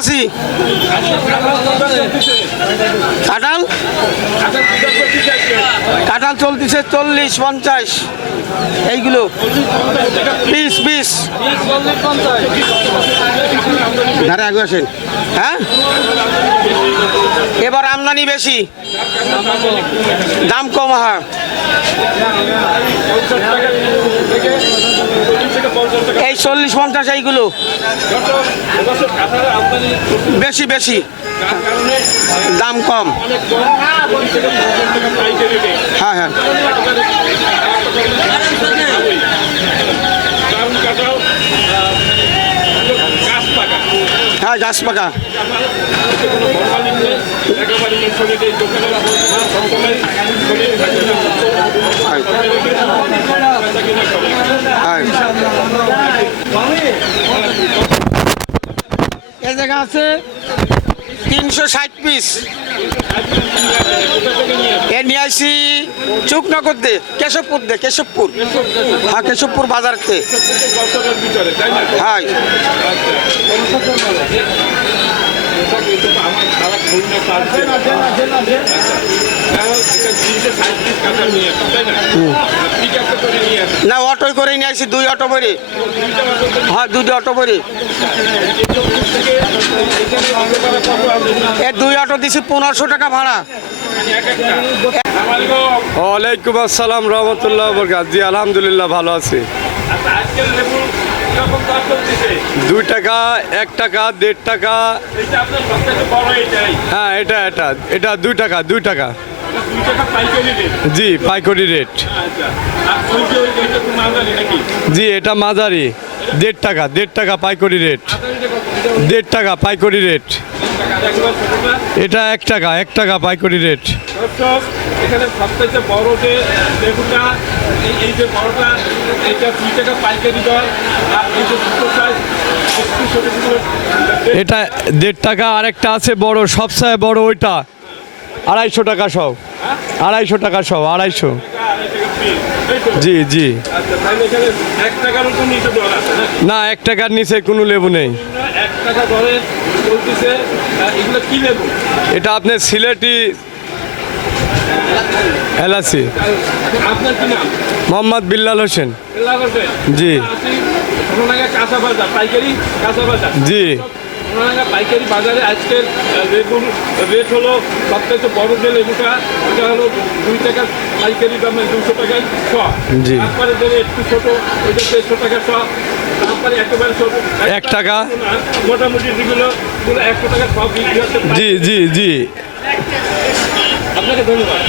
আছি। কাঁঠাল কাঁঠাল চলতেছে 40-50 এইগুলো পিস পিস। ধারে আগে আসেন। হ্যাঁ, এবার আমদানি বেশি, দাম কম। হ্যাঁ, এই 40-50 এইগুলো বেশি বেশি, দাম কম। হ্যাঁ হ্যাঁ, হ্যাঁ গাছ পাকা। এই জায়গা আছে 360 পিস। এ নিয়ে আসি চুকনগর দে, কেশবপুর দে, কেশবপুর। হ্যাঁ, কেশবপুর বাজার তে। হ্যাঁ, না অটোয় করে নিয়ে আসি, 2 অটো করে। হ্যাঁ, 2 অটো করে। এ 2 অটো দিছি 1500 টাকা ভাড়া। ওয়ালাইকুম আসসালাম রহমতুল্লাহ বরকাতুহু। জি আলহামদুলিল্লাহ ভালো আছি। 2 টাকা, 1 টাকা, 1.5 টাকা। হ্যাঁ, এটা 2 টাকা, 2 টাকা। জি পাইকারি রেট। জি এটা মাঝারি, 1.5 টাকা, 1.5 টাকা পাইকারি রেট। 1.5 টাকা পাইকারি রেট। এটা 1 টাকা, 1 টাকা পাইকারি রেট। এখানে সবথেকে বড় যে লেবুটা, এই যে বড়টা, এটা 2 টাকা পাইকারি দর। আর এই যে ছোট সাইজ এটা 1.5 টাকা। আরেকটা আছে বড়, সবচেয়ে বড়, ওইটা 250 টাকা সব। 250 টাকা সব, 250। জি জি। আচ্ছা, তাহলে এখানে 1 টাকার উপর নিচে দর আছে না? 1 টাকার নিচে কোনো লেবু নেই। 1 টাকা দরে বলতেছে। এগুলো কি লেবু? এটা আপনার সিলেটি এলাচি। আপনার কি নাম? মোহাম্মদ বিল্লাল হোসেন। জি কাঁচা বাজার, পাইকারি কাঁচা বাজার। জি পাইকারি বাজারে আজকের লেবুর রেট হলো সবথেকে বড় যে লেবুটা, ওটা হলো 2 টাকা পাইকারি দামে, 200 টাকায় শ। জি। তারপরে ধরে একটু ছোট, ওইটা 150 টাকা শ। তারপরে একেবারে ছোট 1 টাকা। মোটামুটি যেগুলো 100 টাকা সব বিক্রি হচ্ছে। জি জি জি। আপনাকে ধন্যবাদ।